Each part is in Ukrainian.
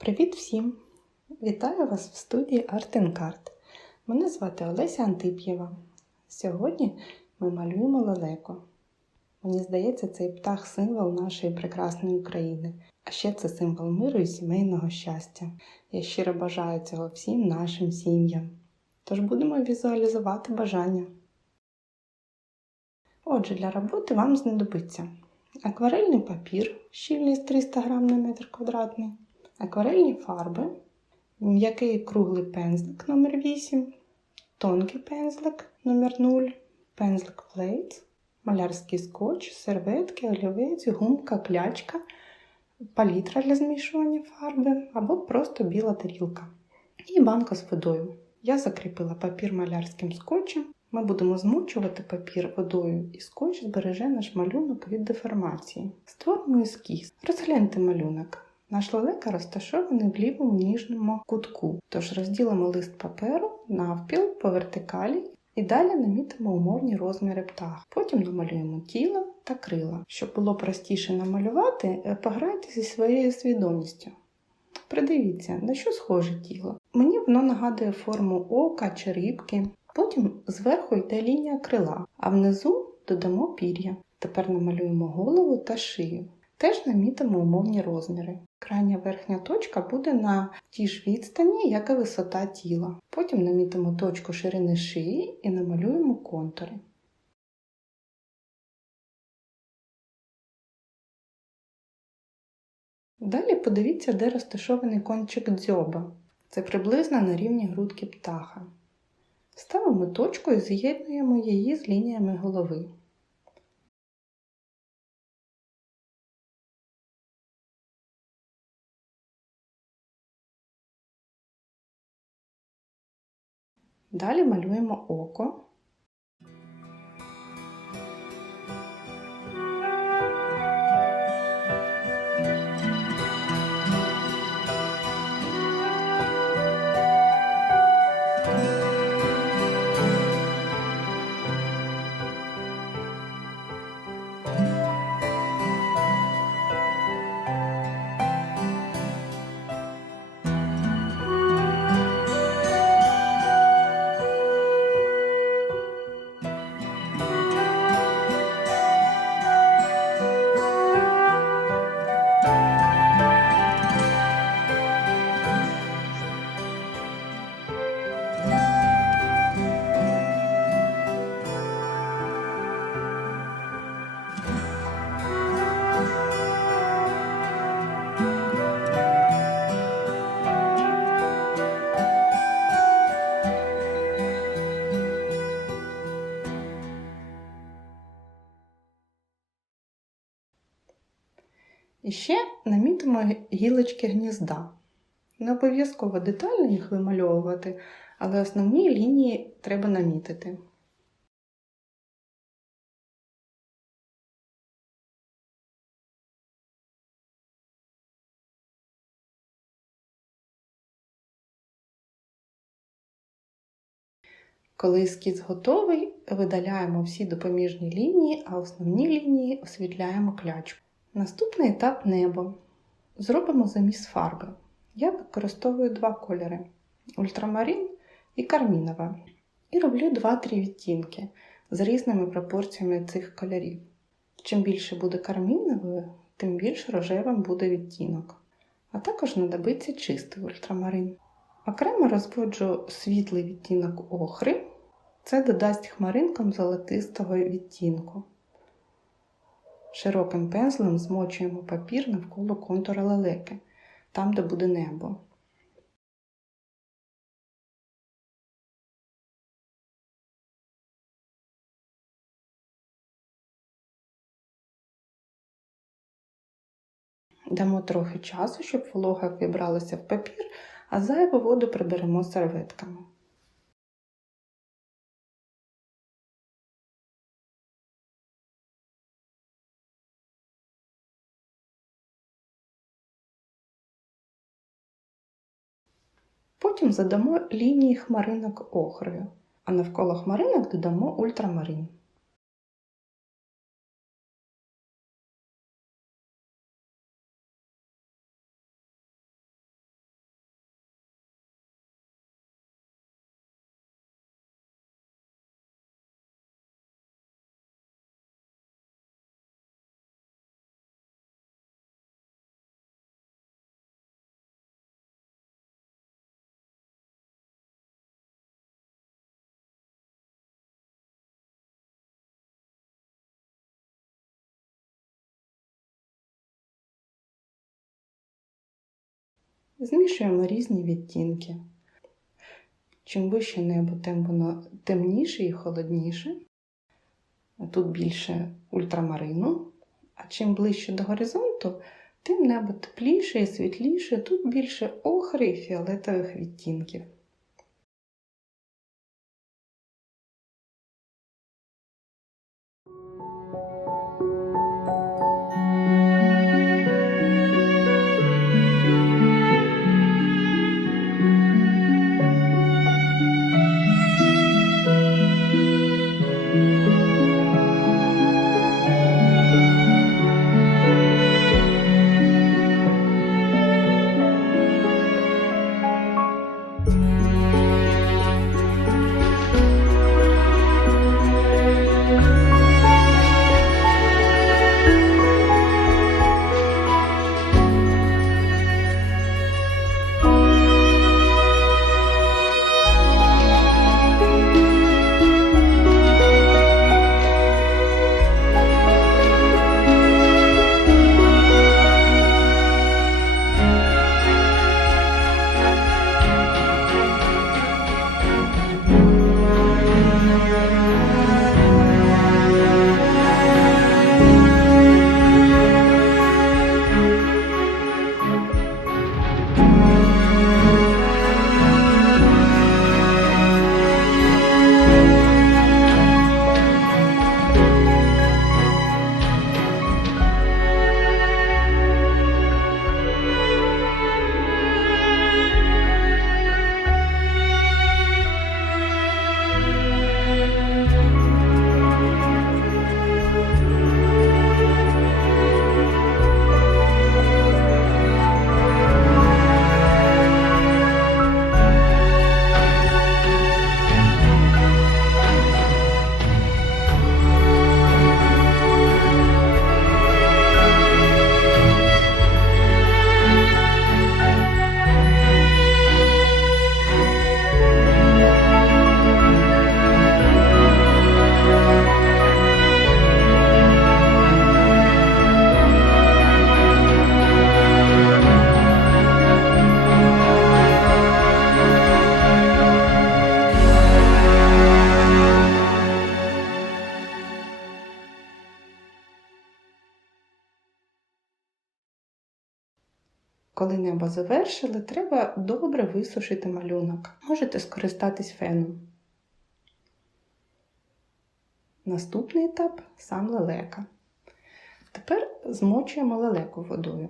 Привіт всім! Вітаю вас в студії Art Card. Мене звати Олеся Антип'єва. Сьогодні ми малюємо лелеку. Мені здається, цей птах символ нашої прекрасної України. А ще це символ миру і сімейного щастя. Я щиро бажаю цього всім нашим сім'ям. Тож будемо візуалізувати бажання. Отже, для роботи вам знадобиться акварельний папір, щільність 300 г на метр квадратний, акварельні фарби, м'який круглий пензлик номер 8 тонкий пензлик номер 0 пензлик плейт, малярський скотч, серветки, олівець, гумка, клячка, палітра для змішування фарби або просто біла тарілка. І банка з водою. Я закріпила папір малярським скотчем. Ми будемо змочувати папір водою і скотч збереже наш малюнок від деформації. Створимо ескіз. Розгляньте малюнок. Наш лелека розташований в лівому ніжному кутку, тож розділимо лист паперу навпіл по вертикалі і далі намітимо умовні розміри птаха. Потім намалюємо тіло та крила. Щоб було простіше намалювати, пограйте зі своєю свідомістю. Придивіться, на що схоже тіло. Мені воно нагадує форму ока чи рибки. Потім зверху йде лінія крила, а внизу додамо пір'я. Тепер намалюємо голову та шию. Теж намітимо умовні розміри. Крайня верхня точка буде на тій ж відстані, як і висота тіла. Потім намітимо точку ширини шиї і намалюємо контури. Далі подивіться, де розташований кончик дзьоба. Це приблизно на рівні грудки птаха. Ставимо точку і з'єднуємо її з лініями голови. Далі малюємо око. Ще намітимо гілочки гнізда. Не обов'язково детально їх вимальовувати, але основні лінії треба намітити. Коли ескіз готовий, видаляємо всі допоміжні лінії, а основні лінії освітляємо клячку. Наступний етап небо. Зробимо заміс фарби. Я використовую два кольори ультрамарин і кармінова. І роблю 2-3 відтінки з різними пропорціями цих кольорів. Чим більше буде карміновою, тим більш рожевим буде відтінок. А також знадобиться чистий ультрамарин. Окремо розводжу світлий відтінок охри, це додасть хмаринкам золотистого відтінку. Широким пензлем змочуємо папір навколо контура лелеки, там, де буде небо. Дамо трохи часу, щоб волога вибралася в папір, а зайву воду приберемо серветками. Потім задамо лінії хмаринок охрою, а навколо хмаринок додамо ультрамарин. Змішуємо різні відтінки. Чим вище небо, тим воно темніше і холодніше. Тут більше ультрамарину, а чим ближче до горизонту, тим небо тепліше і світліше, тут більше охри і фіолетових відтінків. Коли небо завершили, треба добре висушити малюнок. Можете скористатись феном. Наступний етап сам лелека. Тепер змочуємо лелеку водою.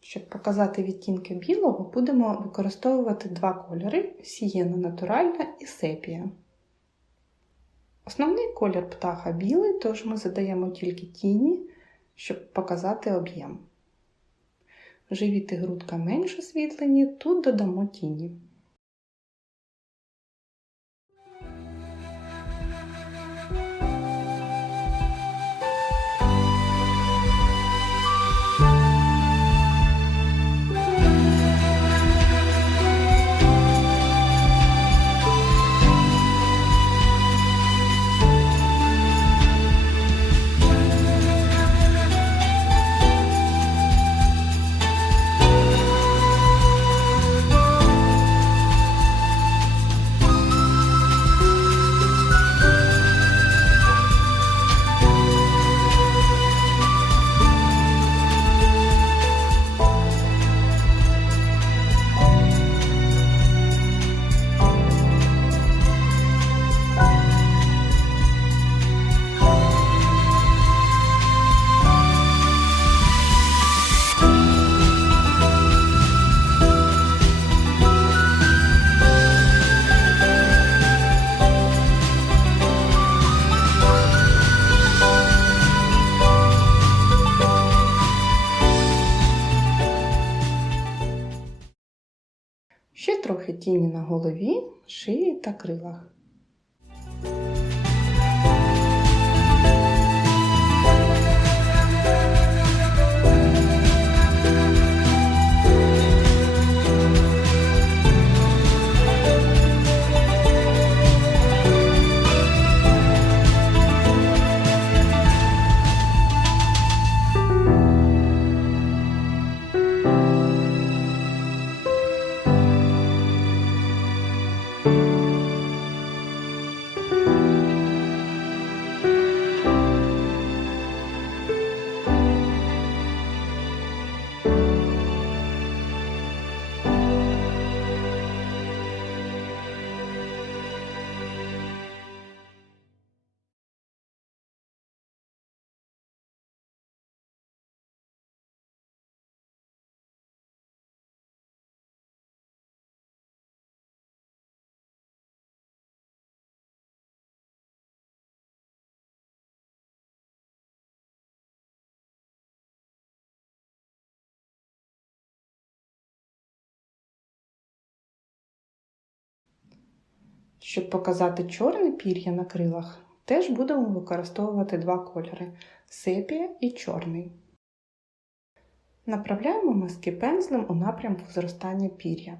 Щоб показати відтінки білого, будемо використовувати два кольори сієна натуральна і сепія. Основний колір птаха білий, тож ми задаємо тільки тіні, щоб показати об'єм. Живіт і грудка менш освітлені, тут додамо тіні. Голові, шиї та крилах. Щоб показати чорне пір'я на крилах, теж будемо використовувати два кольори сепія і чорний. Направляємо мазки пензлем у напрямку зростання пір'я.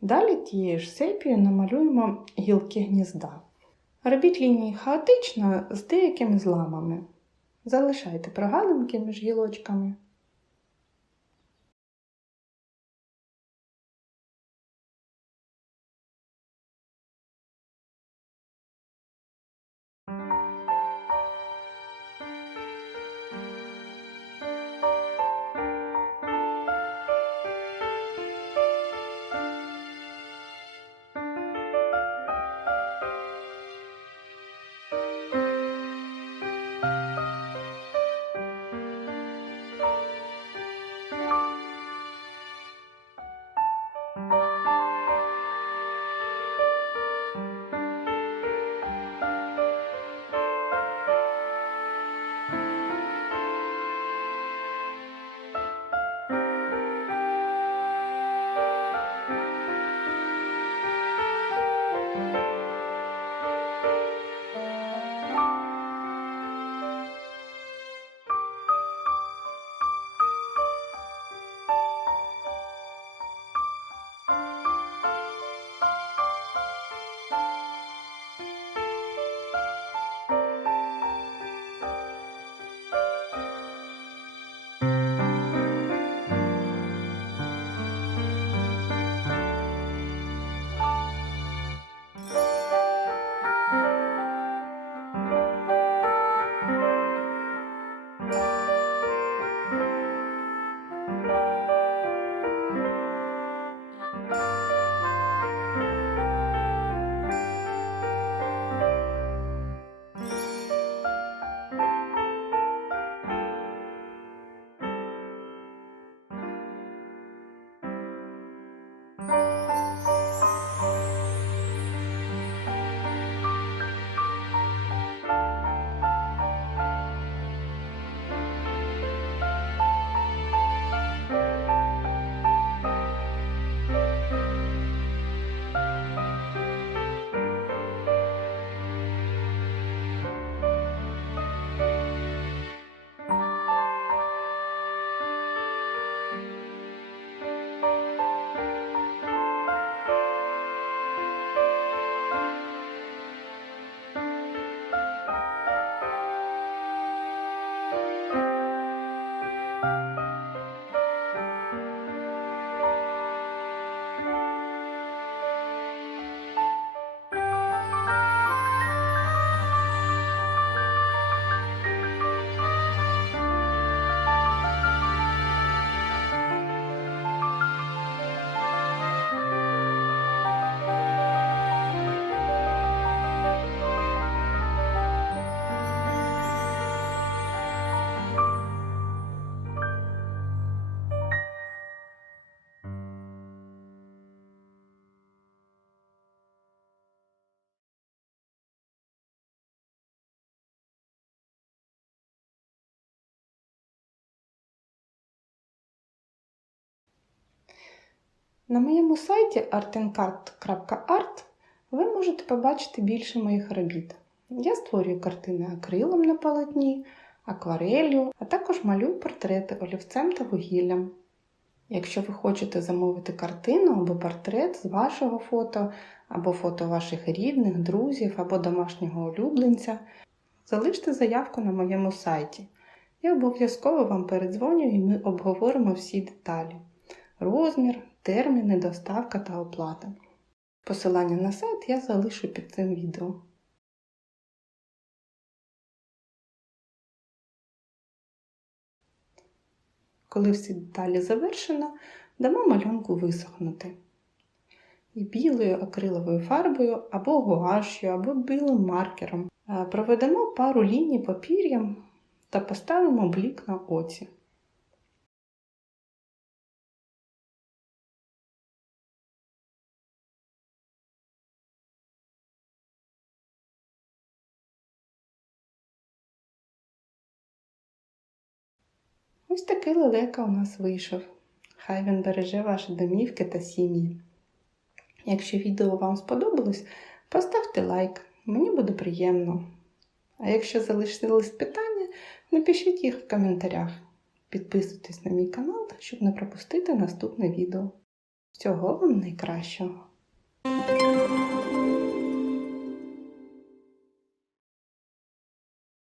Далі тією ж сепією намалюємо гілки гнізда. Робіть лінії хаотично з деякими зламами. Залишайте прогалинки між гілочками. На моєму сайті artencart.art ви можете побачити більше моїх робіт. Я створюю картини акрилом на полотні, акварелью, а також малюю портрети олівцем та вугіллям. Якщо ви хочете замовити картину або портрет з вашого фото, або фото ваших рідних, друзів або домашнього улюбленця, залиште заявку на моєму сайті. Я обов'язково вам передзвоню і ми обговоримо всі деталі розмір, терміни, доставка та оплата. Посилання на сайт я залишу під цим відео. Коли всі деталі завершено, дамо малюнку висохнути. І білою акриловою фарбою або гуашю, або білим маркером е, проведемо пару ліній папір'ям та поставимо блік на оці. Ось такий лелека у нас вийшов. Хай він береже ваші домівки та сім'ї. Якщо відео вам сподобалось, поставте лайк, мені буде приємно. А якщо залишились питання, напишіть їх в коментарях. Підписуйтесь на мій канал, щоб не пропустити наступне відео. Всього вам найкращого!